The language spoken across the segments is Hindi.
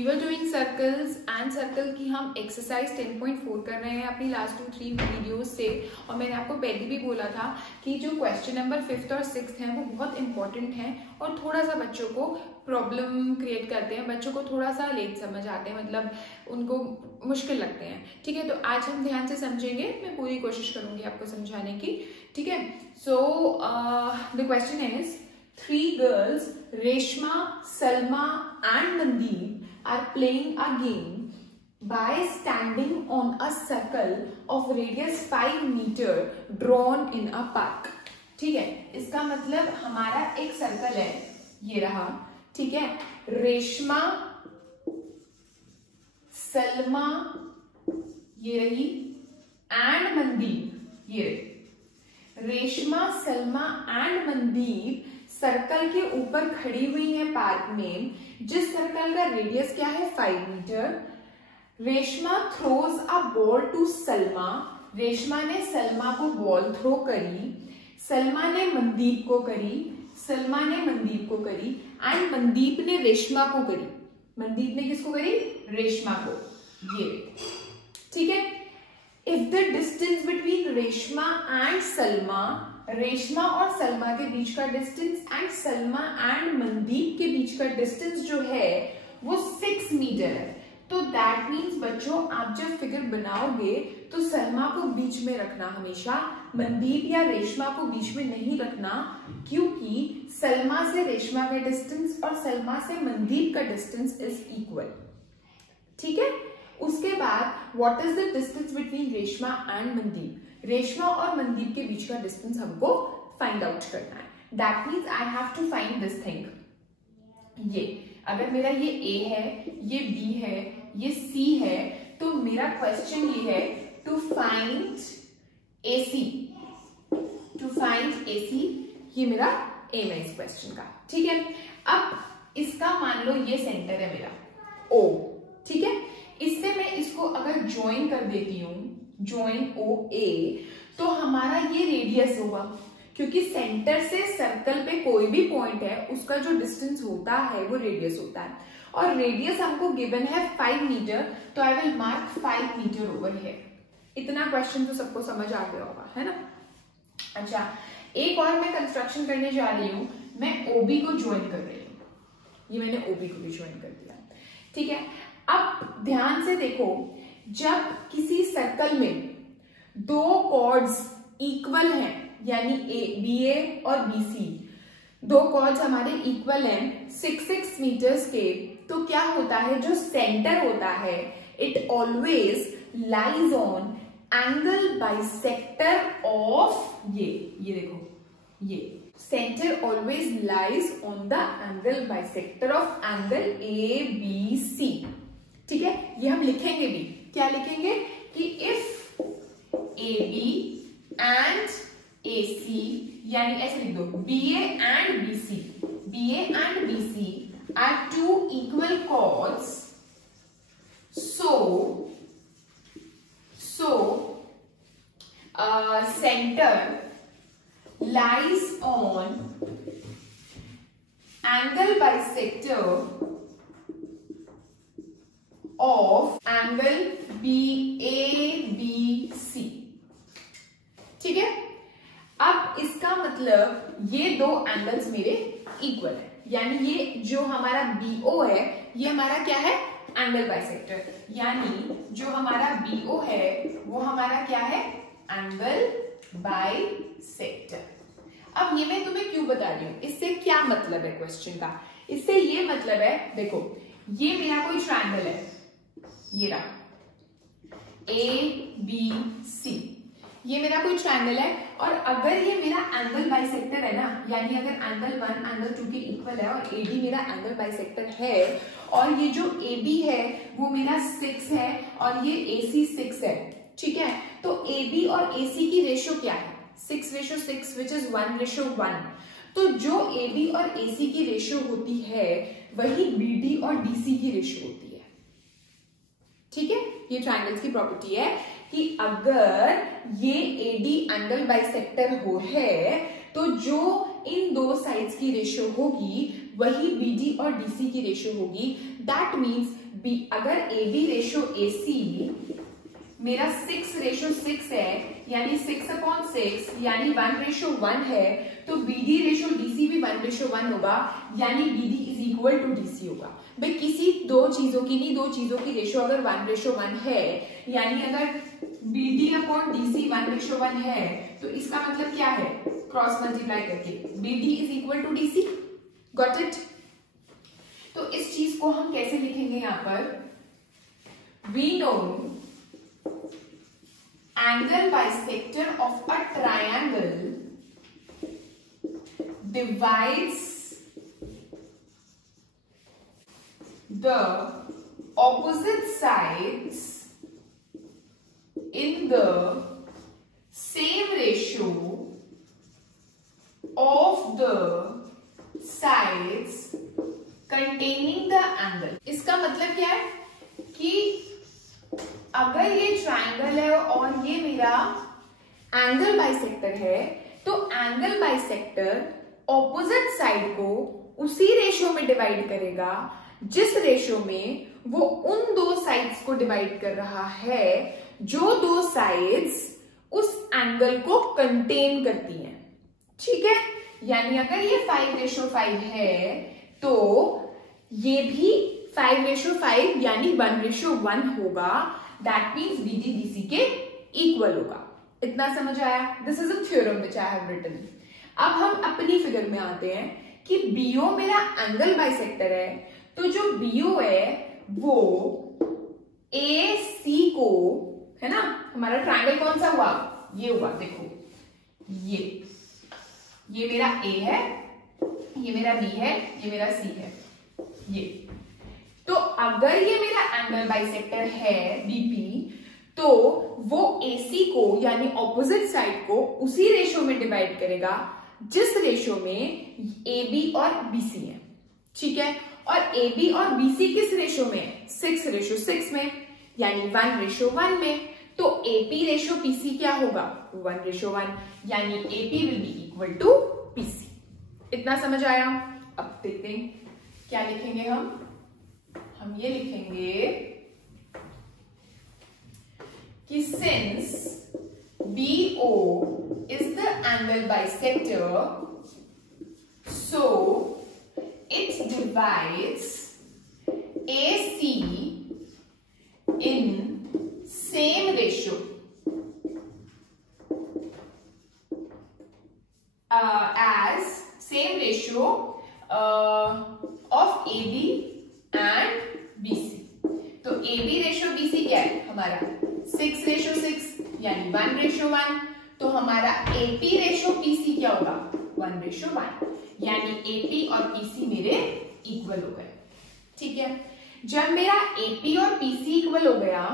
We were doing circles and circle की हम एक्सरसाइज 10.4 कर रहे हैं अपनी लास्ट 2-3 वीडियोस से। और मैंने आपको पहले भी बोला था कि जो क्वेश्चन नंबर 5th और 6th हैं वो बहुत इंपॉर्टेंट हैं और थोड़ा सा बच्चों को प्रॉब्लम क्रिएट करते हैं, बच्चों को थोड़ा सा लेट समझ आते हैं, मतलब उनको मुश्किल लगते हैं। ठीक है, तो आज हम ध्यान से समझेंगे, मैं पूरी कोशिश करूंगी आपको समझाने की। ठीक है, so the question is 3 girls, Reshma, Salma and Mandeep are playing a game by standing on a circle of radius 5 meter drawn in a park. ठीक है, इसका मतलब हमारा एक सर्कल है, ये रहा। ठीक है, रेशमा, सलमा ये रही एंड मनदीप ये रही। रेशमा, सलमा एंड मनदीप सर्कल के ऊपर खड़ी हुई है पार्क में, जिस सर्कल का रेडियस क्या है 5 metre. Reshma throws a ball to Salma, Reshma ने सलमा को बॉल थ्रो करी, सलमा ने मनदीप को करी, सलमा ने मनदीप को करी एंड मनदीप ने रेशमा को करी। मनदीप ने किसको करी? रेशमा को। ये ठीक है, if the distance between Reshma and Salma, Reshma और सलमा के बीच का distance and Salma and Mandeep के बीच का डिस्टेंस जो है वो 6 मीटर है। तो दैट मीन्स बच्चों आप जब फिगर बनाओगे तो सलमा को बीच में रखना हमेशा, मनदीप या रेशमा को बीच में नहीं रखना, क्योंकि सलमा से रेशमा का डिस्टेंस और सलमा से मनदीप का डिस्टेंस इज इक्वल। ठीक है, उसके बाद what is the distance between Reshma and Mandeep, Reshma और मनदीप के बीच का डिस्टेंस हमको फाइंड आउट करना है। That means I have to find this thing. ये अगर मेरा ये A है, ये B है, ये C है, तो मेरा क्वेश्चन ये है to find AC, to find AC, ये मेरा एम है इस क्वेश्चन का। ठीक है, अब इसका मान लो ये सेंटर है मेरा O। ठीक है, इससे मैं इसको अगर ज्वाइन कर देती हूं, ज्वाइन OA, तो हमारा ये रेडियस होगा, क्योंकि सेंटर से सर्कल पे कोई भी पॉइंट है उसका जो डिस्टेंस होता है वो रेडियस होता है, और रेडियस हमको गिवन है 5 मीटर, तो I will mark 5 metre over here. इतना क्वेश्चन तो सबको समझ आ गया होगा, है ना। अच्छा, एक और मैं कंस्ट्रक्शन करने जा रही हूं, मैं OB को ज्वाइन कर रही हूं, ये मैंने OB को भी ज्वाइन कर दिया। ठीक है, अब ध्यान से देखो, जब किसी सर्कल में 2 कॉर्ड्स इक्वल हैं, यानी BA और BC 2 कॉर्ड्स हमारे इक्वल हैं 6 मीटर्स के, तो क्या होता है, जो सेंटर होता है it always lies on angle bisector of ये देखो, ये centre always lies on the angle bisector of angle ABC। ठीक है, ये हम लिखेंगे भी, क्या लिखेंगे कि इफ AB एंड AC, यानी ऐसे लिख दो BA and BC, BA and BC are 2 equal chords, so center lies on angle bisector of angle BABC। ठीक है, अब इसका मतलब ये 2 एंगल्स मेरे इक्वल है, यानी ये जो हमारा BO है ये हमारा क्या है, एंगल बाइसेक्टर, यानी जो हमारा BO है वो हमारा क्या है, एंगल बाइसेक्टर। अब ये मैं तुम्हें क्यों बता रही हूं, इससे क्या मतलब है क्वेश्चन का, इससे ये मतलब है, देखो ये मेरा कोई ट्रायंगल है, ये रहा ABC, ये मेरा कोई ट्रायंगल है, और अगर ये मेरा एंगल बाइसेक्टर है ना, यानी अगर एंगल 1 एंगल 2 के इक्वल है और AB मेरा एंगल बाइसेक्टर है, और ये जो AB है वो मेरा 6 है और ये AC 6 है। ठीक है, तो AB और AC की रेशियो क्या है, 6:6 विच इज 1:1। तो जो AB और AC की रेशियो होती है वही BD और DC की रेशियो होती है। ठीक है, ये ट्रायंगल्स की प्रॉपर्टी है कि अगर ये AD एंगल बाइसेक्टर हो है तो जो इन 2 साइड्स की रेशियो होगी वही BD और DC की रेशियो होगी। दैट मीन्स अगर AB रेशो AC मेरा 6:6 है, यानी 6/6 यानी 1:1 है, तो BD रेशो DC भी 1:1 होगा, यानी BD is equal to DC होगा। भाई किसी दो चीजों की नहीं, दो चीजों की रेशो अगर 1:1 है, यानी अगर BD/DC 1:1 है, तो इसका मतलब क्या है, क्रॉस मल्टीप्लाई करके BD is equal to DC। Got it? तो इस चीज को हम कैसे लिखेंगे यहां पर, we know angle bisector of a triangle divides the opposite sides in the same ratio of the sides containing the angle। इसका मतलब क्या है कि अगर ये ट्रायंगल है और ये मेरा एंगल बाइसेक्टर है, तो एंगल बाइसेक्टर ऑपोजिट साइड को उसी रेशो में डिवाइड करेगा जिस रेशो में वो उन दो साइड्स को डिवाइड कर रहा है जो दो साइड्स उस एंगल को कंटेन करती हैं। ठीक है, यानी अगर ये 5:5 है, तो ये भी 5:5 यानी 1:1 होगा। दैट मीन्स BD DC के इक्वल होगा। इतना समझ आया? This is a theorem which I have written. अब हम अपनी फिगर में आते हैं कि BO मेरा एंगल बाइसेक्टर है, तो जो BO है वो AC को, है ना, हमारा ट्रायंगल कौन सा हुआ, ये हुआ, देखो ये मेरा A है, ये मेरा B है, ये मेरा C है, ये। तो अगर ये मेरा एंगल बाइसेक्टर है BP, तो वो AC को यानी ऑपोजिट साइड को उसी रेशो में डिवाइड करेगा जिस रेशो में AB और BC है। ठीक है, और AB और BC किस रेशो में, 6:6 में, यानी 1:1 में। तो AP रेशो PC क्या होगा, 1:1, यानी AP will be equal to PC। इतना समझ आया? अब देखते हैं क्या लिखेंगे हम ये लिखेंगे कि since BO is the angle bisector, so it divides AC in same ratio as same ratio of AB and BC। तो AB रेशो BC क्या है हमारा, 6:6 यानी 1:1। तो हमारा AP रेशो PC क्या होगा, 1:1, यानी AP और PC मेरे इक्वल हो गए। ठीक है, जब मेरा AP और PC इक्वल हो गया,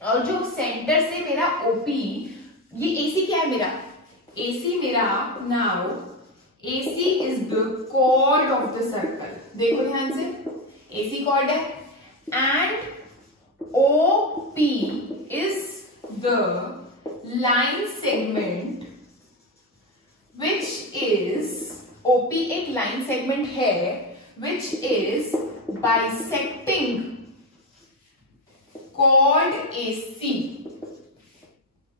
और जो सेंटर से मेरा OP, ये AC क्या है मेरा, AC मेरा, now AC is the chord of the circle. देखो ध्यान से, AC कॉर्ड है, and OP is the line segment which is, OP एक लाइन सेगमेंट है which is bisecting chord AC।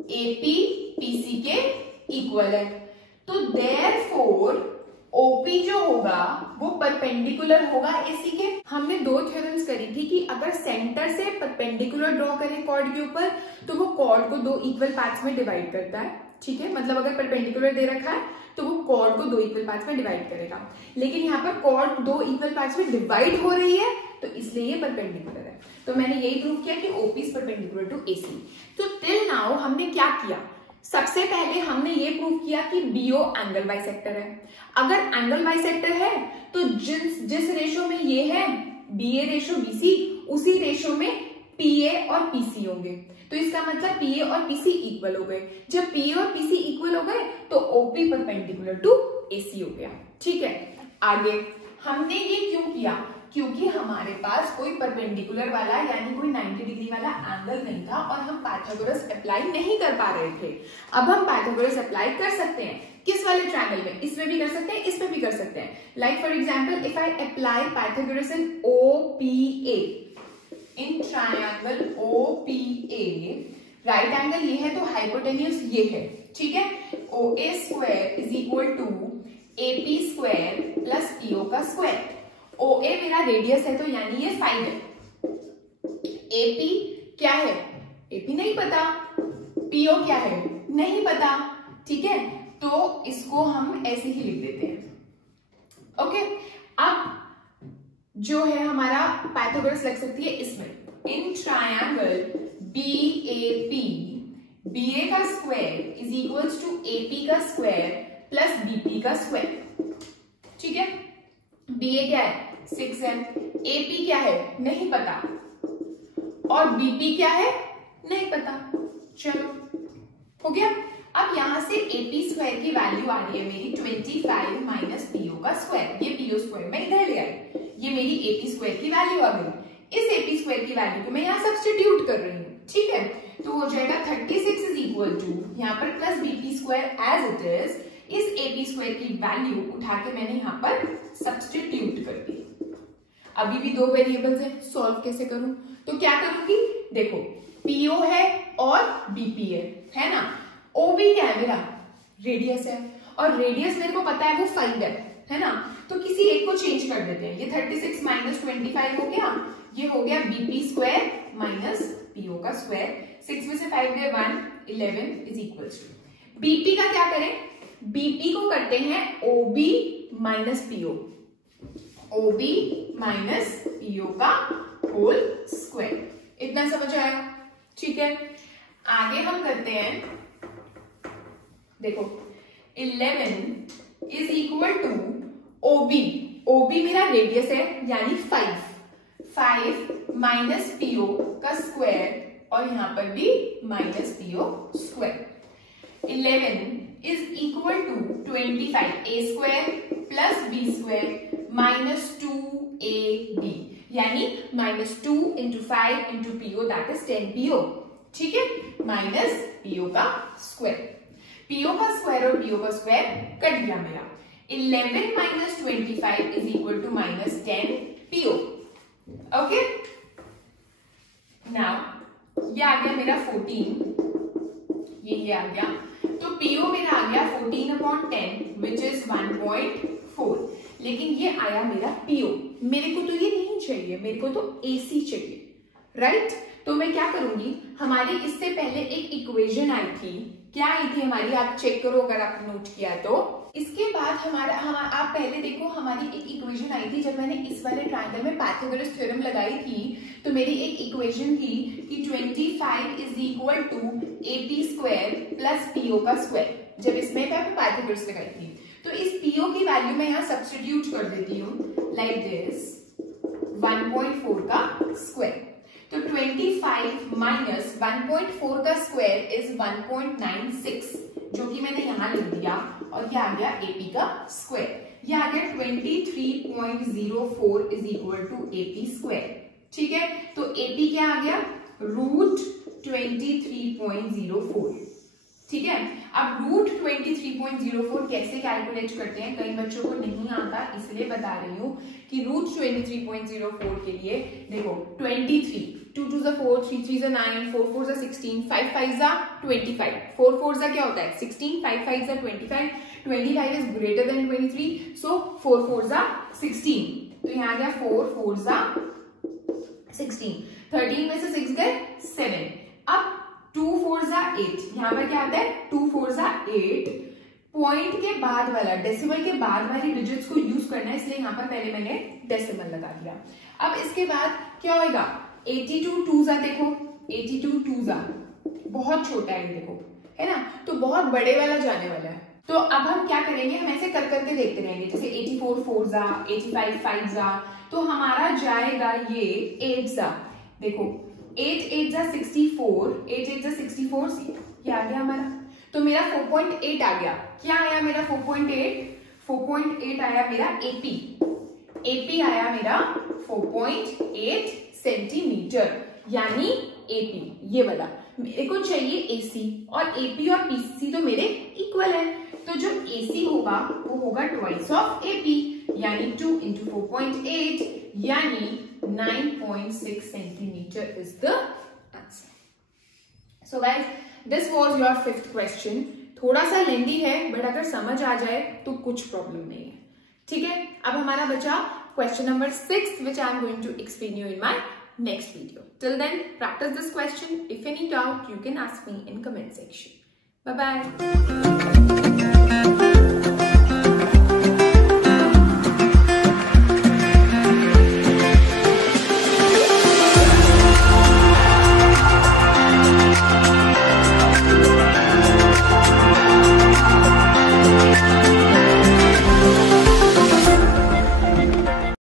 AP PC के इक्वल है, तो देयरफॉर OP जो होगा वो परपेंडिकुलर होगा AC के। हमने दो थ्योरम्स करी थी कि अगर सेंटर से परपेंडिकुलर ड्रॉ करें कॉर्ड के ऊपर, तो वो कॉर्ड को दो इक्वल पार्ट्स में डिवाइड करता है। ठीक है, मतलब अगर परपेंडिकुलर दे रखा है तो वो कॉर्ड को दो इक्वल पार्ट्स में डिवाइड करेगा, लेकिन यहाँ पर कॉर्ड दो इक्वल पार्ट्स में डिवाइड हो रही है, तो इसलिए ये परपेंडिकुलर है। तो मैंने यही प्रूव किया कि OP is perpendicular to AC। तो टिल नाउ हमने क्या किया, सबसे पहले हमने ये प्रूव किया कि BO एंगल बाइसेक्टर है। अगर एंगल बाइसेक्टर है तो जिस रेशो में ये है BA रेशो BC, उसी रेशो में PA और PC होंगे। तो इसका मतलब PA और PC इक्वल हो गए। जब PA और PC इक्वल हो गए तो OP परपेंडिकुलर टू AC हो गया। ठीक है, आगे हमने ये क्यों किया, क्योंकि हमारे पास कोई परपेंडिकुलर वाला यानी कोई 90 डिग्री वाला एंगल नहीं था और हम पाइथागोरस अप्लाई नहीं कर पा रहे थे। अब हम पाइथागोरस अप्लाई कर सकते हैं, किस वाले ट्रायंगल में, इसमें भी कर सकते हैं, इसमें भी कर सकते हैं, Like for example, if I apply Pythagoras in OPA, in triangle OPA, right angle ये है तो हाइपोटेन्यूज ये है, ठीक है। OA square is equal to AP square plus PO का स्क्वायर। OA मेरा रेडियस है तो यानी ये 5 है। AP क्या है? AP नहीं पता। PO क्या है? नहीं पता, ठीक है। तो इसको हम ऐसे ही लिख देते हैं। ओके, अब जो है हमारा पाइथागोरस लग सकती है इसमें, इन ट्रायंगल BAP, BA का square is equals to AP का स्क्वायर प्लस BP का स्क्वायर, ठीक है। BA क्या है? 6 है। AP क्या है? नहीं पता। और BP क्या है? नहीं पता। चलो, हो गया। अब यहां से AP स्क्वायर की वैल्यू आ रही है मेरी 25 माइनस PO का स्क्वायर। ये PO स्क्वायर मैं इधर ले आई, ये मेरी AP स्क्वायर की वैल्यू आ गई। इस AP स्क्वायर की वैल्यू को मैं यहाँ सब्स्टिट्यूट कर रही हूँ, ठीक है। तो हो जाएगा 36 इज इक्वल टू यहाँ पर plus BP square as it is, इस AP स्क्वायर की वैल्यू उठा के मैंने यहाँ पर सब्स्टिट्यूट कर दी। अभी भी दो वेरिएबल्स है, सॉल्व कैसे करूं? तो क्या करूंगी, देखो PO है और BP है ना। OB क्या है? मेरा रेडियस है, और रेडियस मेरे को पता है वो 5 है ना। तो किसी एक को चेंज कर देते हैं। ये 36 माइनस 25 हो गया, ये हो गया BP स्क्वायर माइनस PO का स्क्वायर। 6 में से 5 गए 1, 11 इज इक्वल टू BP का क्या करें? BP को करते हैं OB minus PO, OB minus PO का होल स्क्वायर। इतना समझ आया, ठीक है। आगे हम करते हैं, देखो 11 is equal to OB, OB मेरा रेडियस है यानी 5 माइनस PO का स्क्वायर, और यहां पर भी minus PO square. 11 is equal to 25 A square plus B square minus 2AB, यानी minus 2 into 5 into PO that is 10 PO, ठीक है। माइनस PO का स्क्वायर, PO का स्क्वायर और PO का स्क्वायर कट गया मेरा। 11 minus 25 is equal to minus 10 PO। Okay, now ये आ गया मेरा 14, ये आ गया। तो PO मेरा आ गया 14/10 विच इज 1.4, लेकिन ये आया मेरा PO। मेरे को तो ये नहीं चाहिए, मेरे को तो AC चाहिए, राइट। तो मैं क्या करूंगी, हमारी इससे पहले एक इक्वेशन आई थी, क्या आई थी हमारी, आप चेक करो अगर आपने नोट किया तो। इसके बाद आप पहले देखो, हमारी एक इक्वेशन आई थी जब मैंने इस वाले ट्रायंगल में पाइथागोरस थ्योरम लगाई थी। तो मेरी एक इक्वेशन थी कि 25 is equal to AP square plus PO का स्क्वायर। जब इसमें मैं पाइथागोरस लगाई थी, तो इस PO की वैल्यू मैं यहाँ सब्स्टिट्यूट कर देती हूँ लाइक दिस, 1.4 का स्क्वायर। तो 25 माइनस 1.4 का स्क्वायर इज 1.96, जो कि मैंने यहां लिख दिया, और ये आ गया AP का स्क्वायर। ये आ गया 23.04 is equal to AP square, ठीक है। तो AP क्या आ गया, रूट 23.04, ठीक है। अब रूट 23.04 कैसे कैलकुलेट करते हैं, कई बच्चों को नहीं आता, इसलिए बता रही हूँ कि रूट 23.04 के लिए देखो 23, 2 2 4, 3 3 9, 4 4 16, 5 5 25, 4 4 क्या होता है 16, 5 5 25, 25 इज ग्रेटर देन 23, सो 4 4 16। तो यहाँ आ गया 4 4 16, 13 में से 6 गए 7। अब 2 4 8, यहाँ पर क्या आता है 2 4 8, पॉइंट के बाद वाला, डेसिमल के बाद वाली डिजिट्स को यूज करना है, इसलिए यहाँ पर पहले मैंने डेसिमल लगा दिया। अब इसके बाद क्या होगा, 82 2 देखो, 82 2 बहुत छोटा है, देखो है ना, तो बहुत बड़े वाला जाने वाला है। तो अब हम क्या करेंगे, हम ऐसे कर करके देखते रहेंगे, जैसे 84 4 85 5 तो हमारा जाएगा ये 8 देखो 8 8 64, 8 8 64, ये आ गया हमारा। तो मेरा 4.8 आ गया। क्या आया मेरा 4.8? 4.8 आया मेरा AP। AP आया मेरा 4.8 सेंटीमीटर, यानी AP ये वाला। मेरे को चाहिए AC, और AP और PC तो मेरे इक्वल है, तो जो AC होगा वो होगा ट्वाइस ऑफ AP, यानी 2 into 4.8 यानी 9.6 centimetre is the answer. So guys, this was your 5th question. थोड़ा सा लेंदी है, बट अगर समझ आ जाए तो कुछ प्रॉब्लम नहीं है. ठीक है, अब हमारा बचा question number 6, which I am going to explain you in my next video. Till then, practice this question. If any doubt, you can ask me in comment section. Bye bye.